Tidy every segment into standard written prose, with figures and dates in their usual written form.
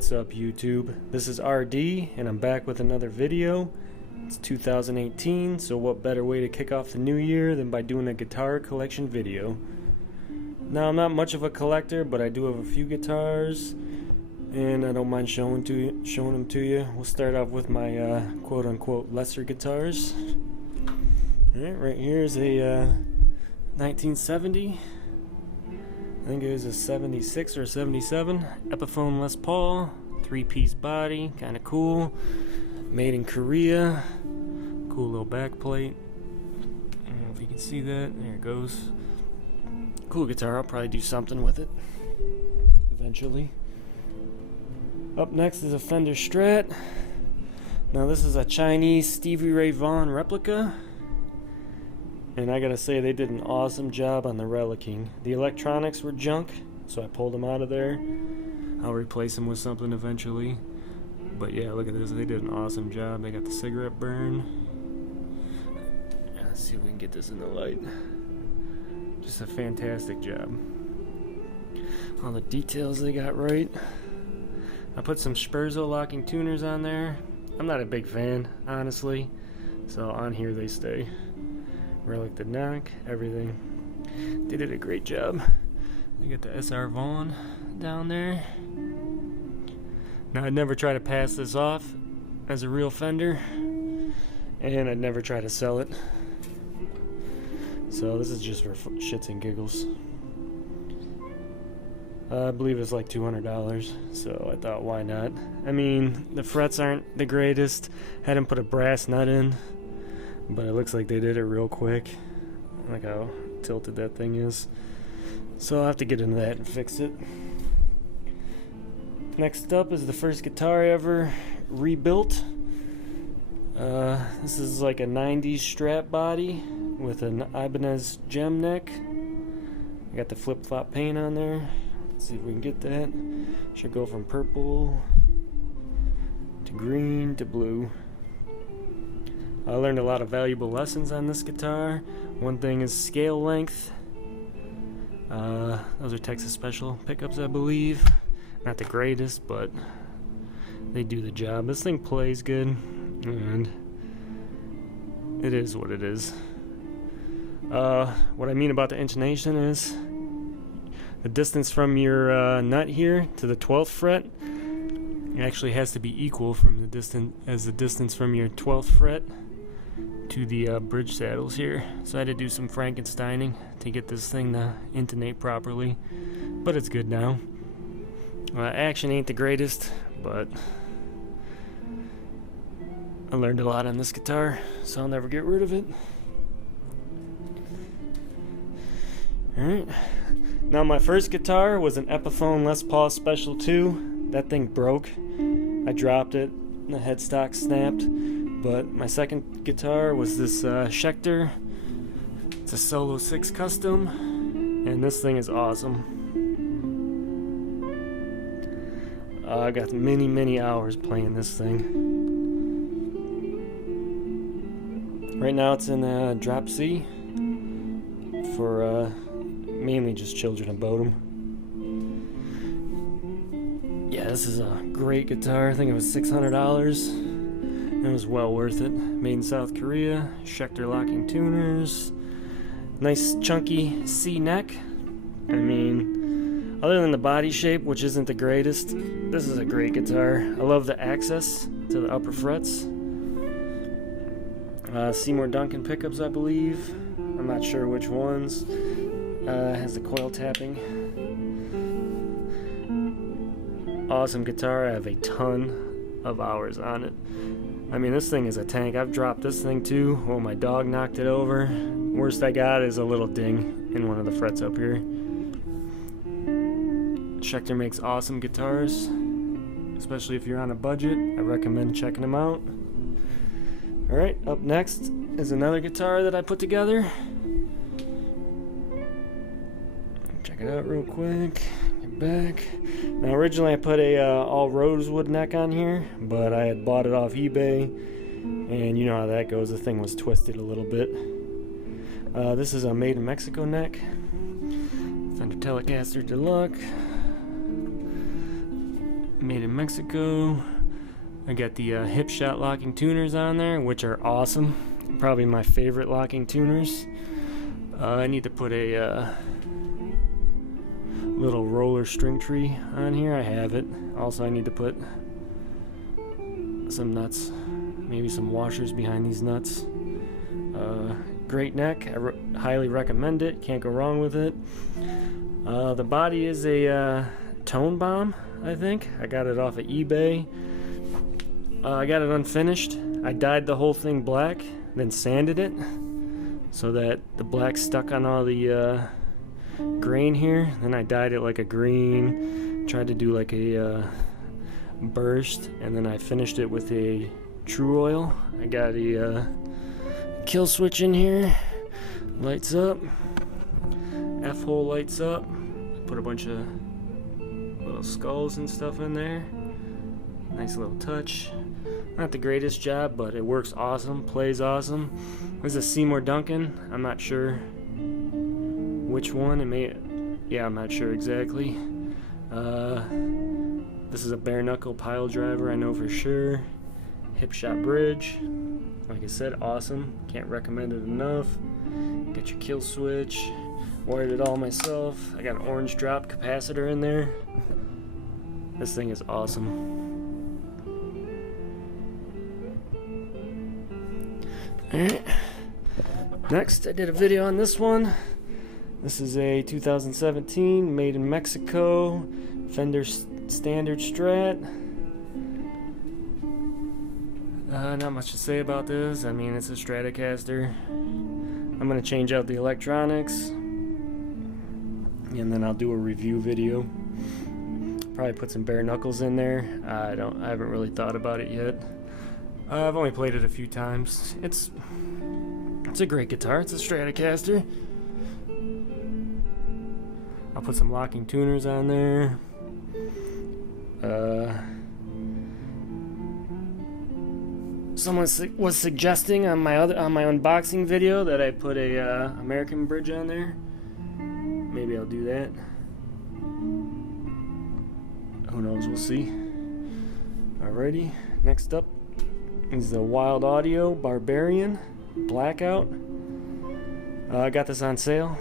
What's up YouTube? This is RD and I'm back with another video. It's 2018, so what better way to kick off the new year than by doing a guitar collection video. Now I'm not much of a collector, but I do have a few guitars and I don't mind showing them to you. We'll start off with my quote-unquote lesser guitars. Alright, right here is a 1970. I think it was a 76 or 77 Epiphone Les Paul, 3-piece body, kind of cool. Made in Korea. Cool little back plate. I don't know if you can see that. There it goes. Cool guitar. I'll probably do something with it eventually. Up next is a Fender Strat. Now this is a Chinese Stevie Ray Vaughan replica. And I gotta say, they did an awesome job on the relicking. The electronics were junk, so I pulled them out of there. I'll replace them with something eventually. But yeah, look at this. They did an awesome job. They got the cigarette burn. Let's see if we can get this in the light. Just a fantastic job. All the details they got right. I put some Sperzo locking tuners on there. I'm not a big fan, honestly. So on here they stay. Relic the neck, everything. They did a great job. They got the SR Vaughan down there. Now I'd never try to pass this off as a real Fender, and I'd never try to sell it. So this is just for shits and giggles. I believe it's like $200, so I thought, why not? I mean, the frets aren't the greatest. Had them put a brass nut in. But it looks like they did it real quick. Like how tilted that thing is. So I'll have to get into that and fix it. Next up is the first guitar I ever rebuilt. This is like a 90s Strat body with an Ibanez gem neck. I got the flip-flop paint on there. Let's see if we can get that. Should go from purple to green to blue. I learned a lot of valuable lessons on this guitar. One thing is scale length. Those are Texas Special pickups, I believe. Not the greatest, but they do the job. This thing plays good, and it is what it is. What I mean about the intonation is the distance from your nut here to the 12th fret. It actually has to be equal from the distance from your 12th fret to the bridge saddles here. So I had to do some Frankensteining to get this thing to intonate properly, but it's good now. Action ain't the greatest, but I learned a lot on this guitar, so I'll never get rid of it. Alright, now my first guitar was an Epiphone Les Paul Special 2. That thing broke. I dropped it, the headstock snapped. But my second guitar was this Schecter. It's a Solo 6 Custom, and this thing is awesome. I got many hours playing this thing. Right now it's in drop C for mainly just children of Bodom. Yeah, this is a great guitar. I think it was $600. It was well worth it. Made in South Korea. Schecter locking tuners. Nice chunky C neck. I mean, other than the body shape, which isn't the greatest, this is a great guitar. I love the access to the upper frets. Seymour Duncan pickups, I believe. I'm not sure which ones. Has the coil tapping. Awesome guitar. I have a ton of hours on it. I mean, this thing is a tank. I've dropped this thing too. Oh, my dog knocked it over. Worst I got is a little ding in one of the frets up here. Schecter makes awesome guitars, especially if you're on a budget. I recommend checking them out. Alright, up next is another guitar that I put together. Check it out real quick. Get back. Now originally I put a all rosewood neck on here, but I had bought it off eBay, and you know how that goes. The thing was twisted a little bit. This is a made in Mexico neck. Fender Telecaster Deluxe. made in Mexico. I got the hip shot locking tuners on there, which are awesome. Probably my favorite locking tuners. I need to put a little roller string tree on here. I have it. Also, I need to put some nuts, maybe some washers behind these nuts. Great neck. I highly recommend it. Can't go wrong with it. The body is a tone bomb, I think. I got it off of eBay. I got it unfinished. I dyed the whole thing black, then sanded it so that the black stuck on all the grain here. Then I dyed it like a green, tried to do like a burst, and then I finished it with a true oil. I got a kill switch in here, lights up, F-hole lights up, put a bunch of little skulls and stuff in there. Nice little touch. Not the greatest job, but it works awesome, plays awesome. There's a Seymour Duncan. I'm not sure which one. It may, yeah, I'm not sure exactly. This is a bare knuckle pile driver, I know for sure. Hip shot bridge. Like I said, awesome. Can't recommend it enough. Got your kill switch. Wired it all myself. I got an orange drop capacitor in there. This thing is awesome. Alright. Next, I did a video on this one. This is a 2017 made in Mexico Fender Standard Strat. Not much to say about this. I mean, it's a Stratocaster. I'm gonna change out the electronics, and then I'll do a review video. Probably put some bare knuckles in there. I haven't really thought about it yet. I've only played it a few times. It's a great guitar. It's a Stratocaster. I'll put some locking tuners on there. Someone was suggesting on my unboxing video that I put a American bridge on there. Maybe I'll do that. Who knows? We'll see. Alrighty. Next up is the Wild Audio Barbarian Blackout. I got this on sale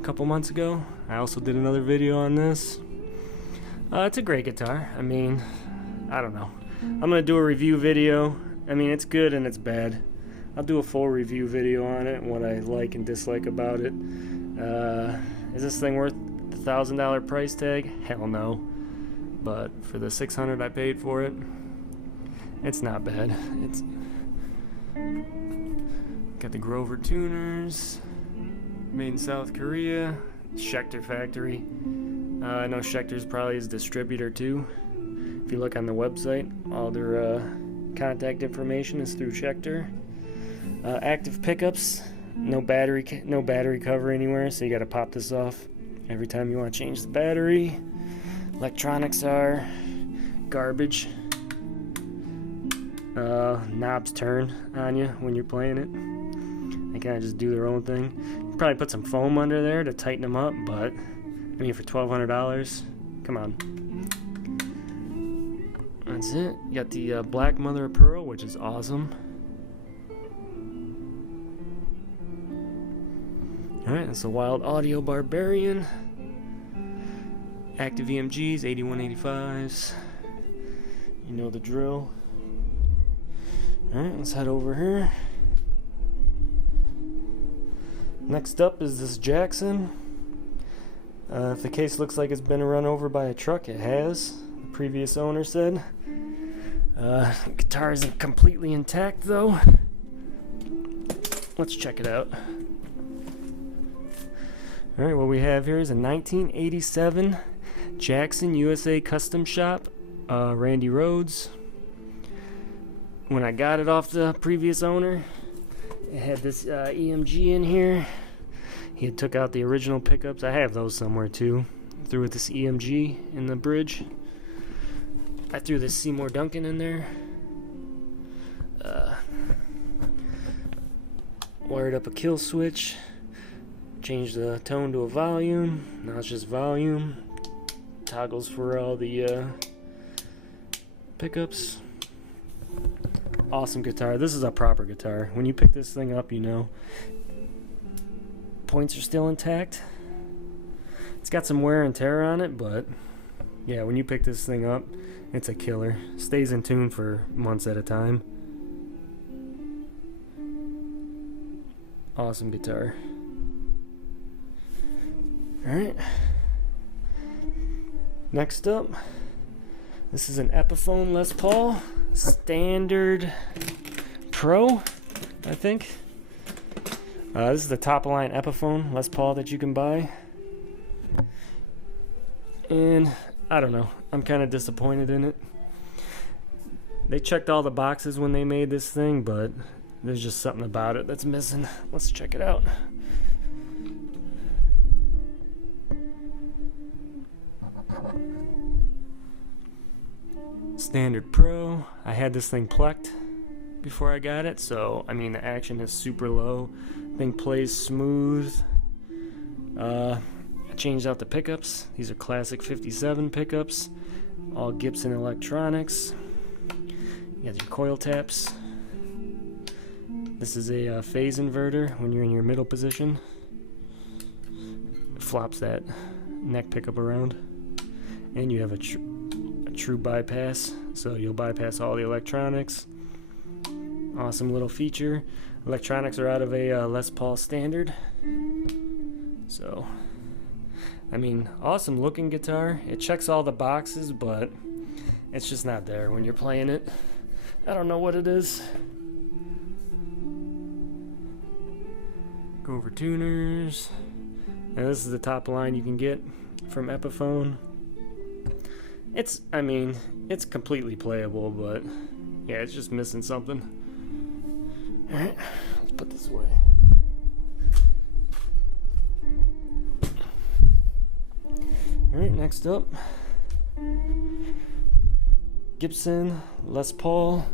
a couple months ago. I also did another video on this. It's a great guitar. I mean, I don't know. I'm gonna do a review video. I mean, it's good and it's bad. I'll do a full review video on it and what I like and dislike about it. Is this thing worth the $1,000 price tag? Hell no. But for the $600 I paid for it, it's not bad. It's got the Grover tuners, made in South Korea, Schecter factory. I know Schecter's probably his distributor too. If you look on the website, all their contact information is through Schecter. Active pickups, no battery cover anywhere, so you got to pop this off every time you want to change the battery. Electronics are garbage. Knobs turn on you when you're playing it. They kind of just do their own thing. You probably put some foam under there to tighten them up, but I mean, for $1,200, come on. That's it. You got the black mother of pearl, which is awesome. Alright, that's the Wild Audio Barbarian. Active EMGs, 8185s. You know the drill. Alright, let's head over here. Next up is this Jackson. If the case looks like it's been run over by a truck, it has. The previous owner said. Guitar isn't completely intact though. Let's check it out. Alright, what we have here is a 1987 Jackson USA Custom Shop, Randy Rhodes. When I got it off the previous owner, it had this EMG in here. He had took out the original pickups. I have those somewhere too. Threw with this EMG in the bridge. I threw this Seymour Duncan in there. Wired up a kill switch. Changed the tone to a volume. Now it's just volume. Toggles for all the pickups. Awesome guitar. This is a proper guitar. When you pick this thing up, you know points are still intact. It's got some wear and tear on it, but yeah, when you pick this thing up, it's a killer. Stays in tune for months at a time. Awesome guitar. Alright. Next up, this is an Epiphone Les Paul Standard Pro, I think. This is the top of line Epiphone Les Paul that you can buy. And I don't know, I'm kind of disappointed in it. They checked all the boxes when they made this thing, but there's just something about it that's missing. Let's check it out. Standard Pro. I had this thing plucked before I got it, so I mean the action is super low. Thing plays smooth. I changed out the pickups. These are classic 57 pickups, all Gibson electronics. You got your coil taps. This is a phase inverter when you're in your middle position. It flops that neck pickup around, and you have a true bypass, so you'll bypass all the electronics. Awesome little feature. Electronics are out of a Les Paul Standard, so I mean, awesome looking guitar. It checks all the boxes, but it's just not there when you're playing it. I don't know what it is. Go over tuners. Now this is the top line you can get from Epiphone. I mean, it's completely playable, but yeah, it's just missing something. Alright, let's put this away. Alright, next up, Gibson Les Paul.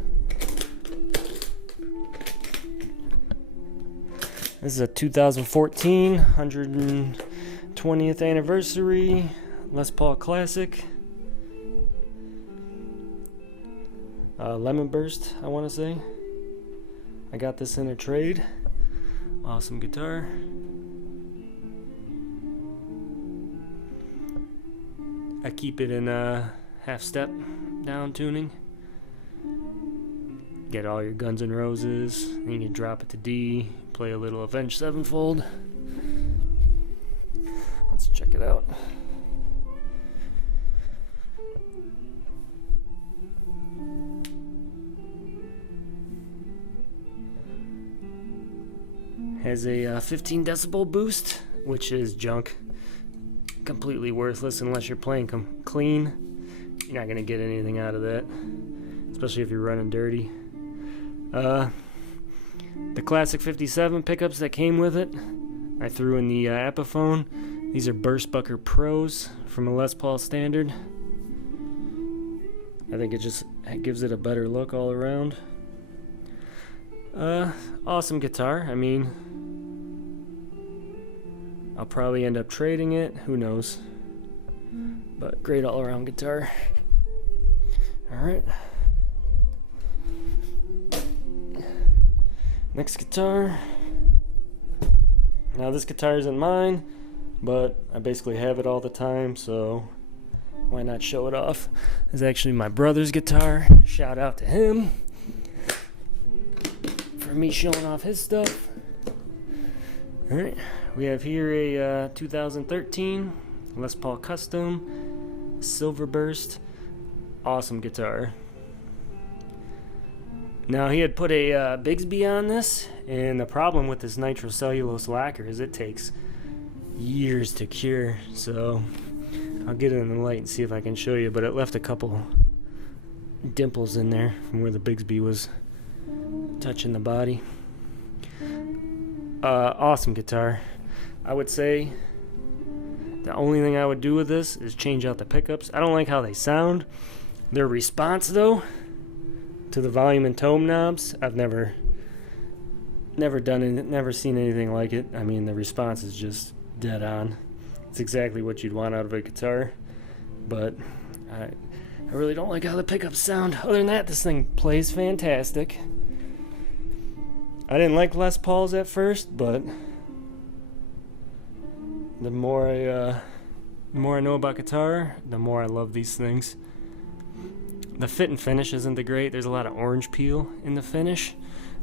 This is a 2014 120th anniversary Les Paul Classic. Lemon Burst, I want to say. I got this in a trade. Awesome guitar. I keep it in half step down tuning. Get all your Guns N' Roses, then you can drop it to D, play a little Avenged Sevenfold. Let's check it out. Has a 15 decibel boost, which is junk. Completely worthless unless you're playing clean. You're not gonna get anything out of that, especially if you're running dirty. The classic 57 pickups that came with it, I threw in the Epiphone. These are Burstbucker Pros from a Les Paul Standard. I think it gives it a better look all around. Awesome guitar. I mean, I'll probably end up trading it, who knows, but great all around guitar. Alright, next guitar. Now this guitar isn't mine, but I basically have it all the time, so why not show it off? It's actually my brother's guitar. Shout out to him for me showing off his stuff. Alright, we have here a 2013 Les Paul Custom Silver Burst. Awesome guitar. Now he had put a Bigsby on this, and the problem with this nitrocellulose lacquer is it takes years to cure, so I'll get it in the light and see if I can show you, but it left a couple dimples in there from where the Bigsby was touching the body. Awesome guitar. I would say the only thing I would do with this is change out the pickups. I don't like how they sound. Their response though to the volume and tone knobs, I've never done it, never seen anything like it. I mean, the response is just dead on. It's exactly what you'd want out of a guitar, but I really don't like how the pickups sound. Other than that, this thing plays fantastic. I didn't like Les Pauls at first, but the more I know about guitar, the more I love these things. The fit and finish isn't the great. There's a lot of orange peel in the finish,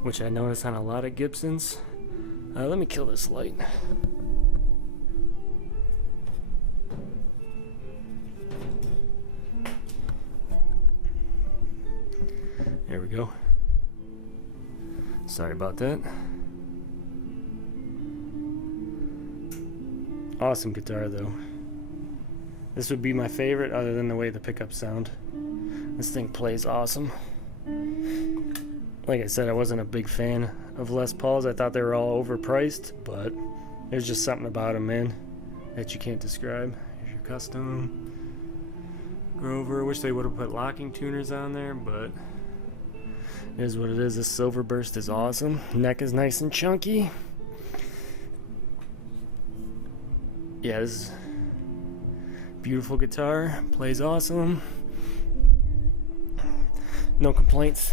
which I notice on a lot of Gibsons. Let me kill this light. There we go. Sorry about that. Awesome guitar though. This would be my favorite other than the way the pickups sound. This thing plays awesome. Like I said, I wasn't a big fan of Les Pauls. I thought they were all overpriced, but there's just something about them, man, that you can't describe. Here's your custom Grover. Wish they would have put locking tuners on there, but it is what it is. This silver burst is awesome. Neck is nice and chunky. Yeah, this is beautiful guitar. Plays awesome. No complaints.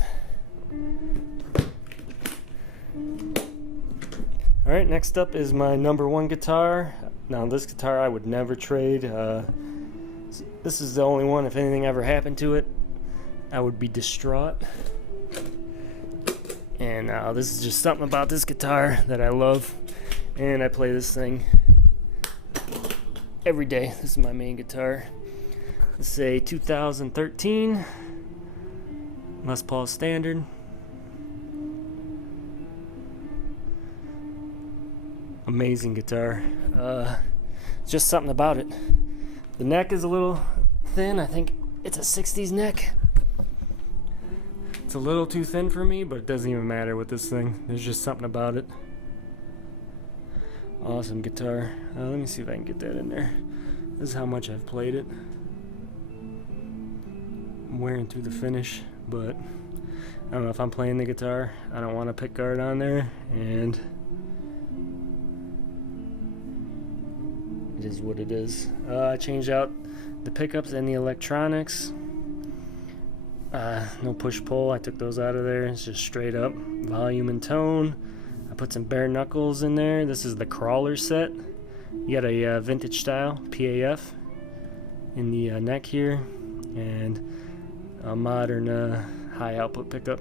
Alright, next up is my #1 guitar. Now this guitar I would never trade. This is the only one, if anything ever happened to it, I would be distraught. And this is just something about this guitar that I love. And I play this thing every day. This is my main guitar. This is a 2013 Les Paul Standard. Amazing guitar. Just something about it. The neck is a little thin. I think it's a 60s neck. It's a little too thin for me, but it doesn't even matter with this thing. There's just something about it. Awesome guitar. Let me see if I can get that in there. This is how much I've played it. I'm wearing through the finish, but I don't know if I'm playing the guitar. I don't want a pick guard on there, and it is what it is. I changed out the pickups and the electronics. No push-pull. I took those out of there. It's just straight up volume and tone. I put some bare knuckles in there. This is the crawler set. You got a vintage style PAF in the neck here, and a modern high output pickup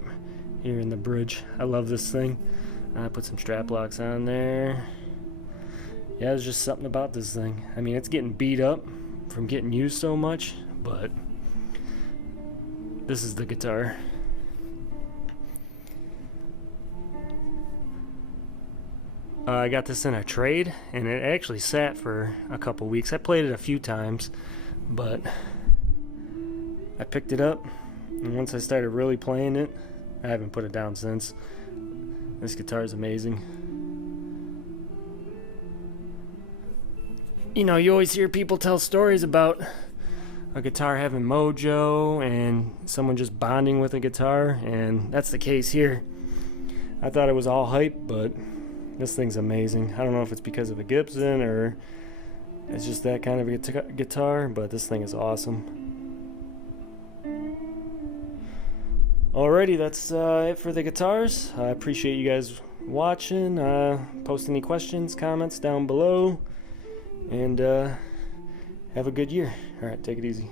here in the bridge. I love this thing. I put some strap locks on there. Yeah, there's just something about this thing. I mean, it's getting beat up from getting used so much, but this is the guitar. I got this in a trade, and it actually sat for a couple weeks. I played it a few times, but I picked it up, and once I started really playing it, I haven't put it down since. This guitar is amazing. You know, you always hear people tell stories about a guitar having mojo and someone just bonding with a guitar, and that's the case here. I thought it was all hype, but this thing's amazing. I don't know if it's because of a Gibson or it's just that kind of a guitar, but this thing is awesome. Alrighty, that's it for the guitars. I appreciate you guys watching. Post any questions, comments down below, and have a good year. Alright, take it easy.